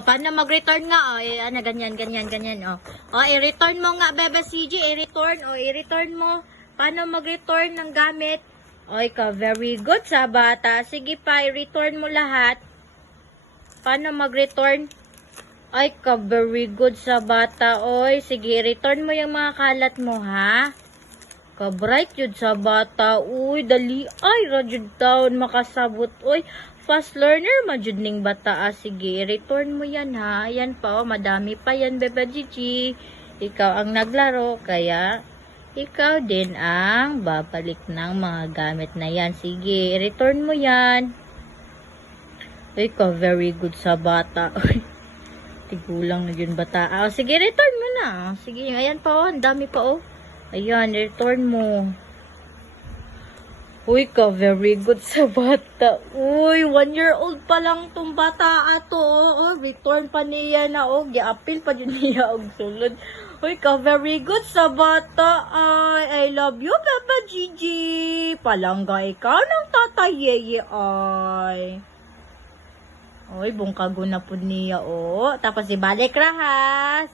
O, paano mag-return nga? O, ano, ganyan, o. O, i-return mo nga, Bebe CJ. I-return mo. Paano mag-return ng gamit? O, ikaw, very good sa bata. Sige pa, i-return mo lahat. Paano mag-return? Ay, ka, very good sa bata. Oy, sige, return mo yung mga kalat mo, ha? Ka-bright yun sa bata. Uy, dali. Ay, rajud taon makasabot. Uy, fast learner, majud ning bata. Ah, sige, return mo yan, ha? Ayan pa, oh, madami pa yan, Bebe Gigi. Ikaw ang naglaro, kaya ikaw din ang babalik ng mga gamit na yan. Sige, return mo yan. Ay, ka, very good sa bata. Uy. Tigulang na yun bata. Ah, sige, return mo na. Sige, ayan pa oh. Ang dami pa oh. Ayan, return mo. Uy ka, very good sa bata. Uy, 1 year old pa lang tong bata ato. Oh, return pa niya na oh. Giapil pa yun niya og sulod. Uy ka, very good sa bata. Ay, I love you, Baba Gigi. Palangga ikaw ng tatay Yeye ay. Oy, bungkago na po niya, oh. Tapos, ibalik ra, ha.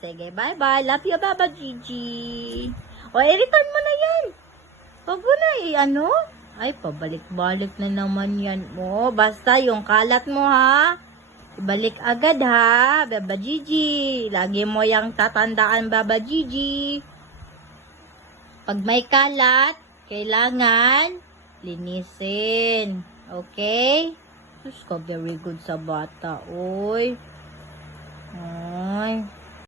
Sige, bye-bye. Love you, Baba Gigi. O, i-return mo na yan. Wag mo na, ano? Ay, pabalik-balik na naman yan, mo. Basta, yung kalat mo, ha. Ibalik agad, ha. Baba Gigi. Lagi mo yung tatandaan, Baba Gigi. Pag may kalat, kailangan linisin. Okay? Diyos ko, very good sa bata. Uy. Ay.